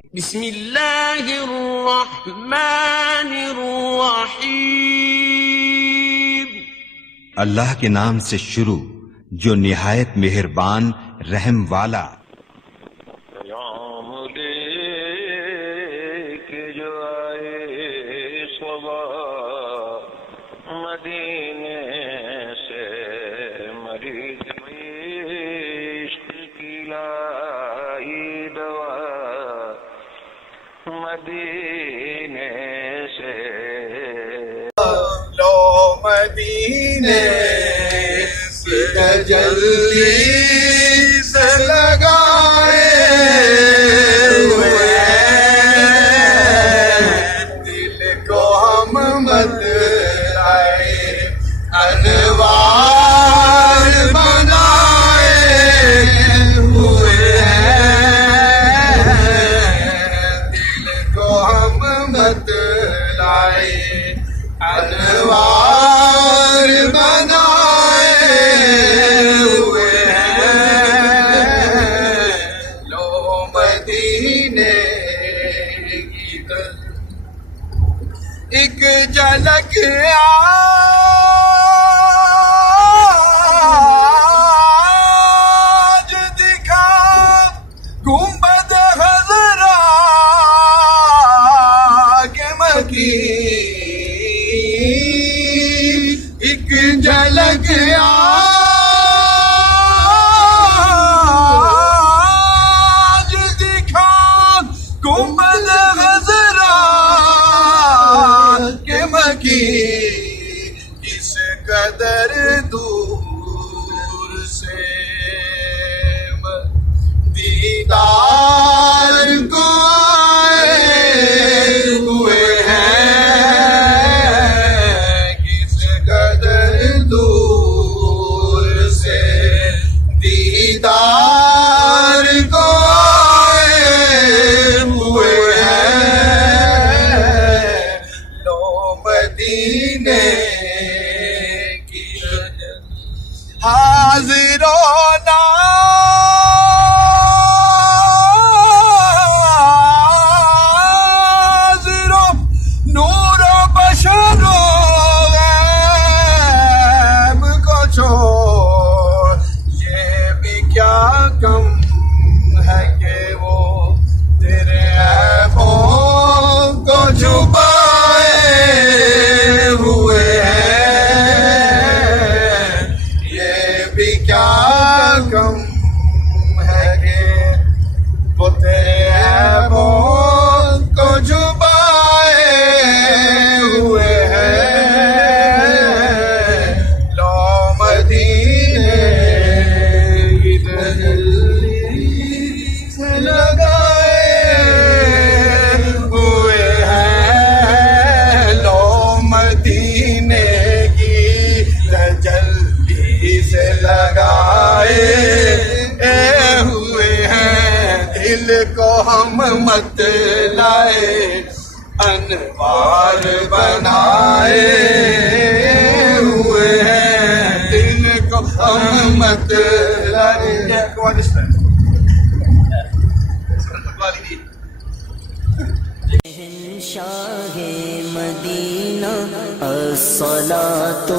بسم اللہ الرحمن الرحیم، اللہ کے نام سے شروع جو نہایت مہربان رحم والا۔ پیام لے کے جو آئے صبح مدینے سے، مریض عشق کی لائی دوا مدینے سے۔ لو مدینے سے تجلی سے لگائے ہوئے دل کو ہم مدلائے انوار بنائے ہوئے دل کو ہم مدلائے انوار بنائے ہوئے لو مدینے کی ایک جھلک آج دکھا گنبد خضرا کے مکی، ایک جھلک آج دکھا گنبد خضرا کے مکی، کس قدر دور سے دیدار کو آئے ہوئے ہیں، کس قدر دور سے دیدار کو آئے ہوئے ہیں لو مدینے کی حاضر و ناظر و نور و بشر و غیب کو چھوڑ، یہ بھی کیا کم ہے کہ وہ تیرے عیبوں کو چھپائے ہوئے ہیں، یہ بھی کیا کم ہے کہ وہ تیرے عیبوں کو چھپائے ہوئے ہیں لو مدینے کی تجلی سے لگائے ہوئے ہیں لو مدینے کی تجلی سے لگائے ہوئے ہیں، دل کو ہم مت لائے انوار بنائے ہوئے ہیں، دل کو ہم مت لائے۔ شہنشاہ مدینہ الصلاۃ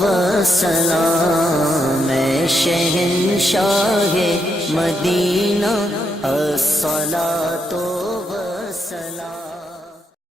والسلام، میں شہنشاہ مدینہ الصلاۃ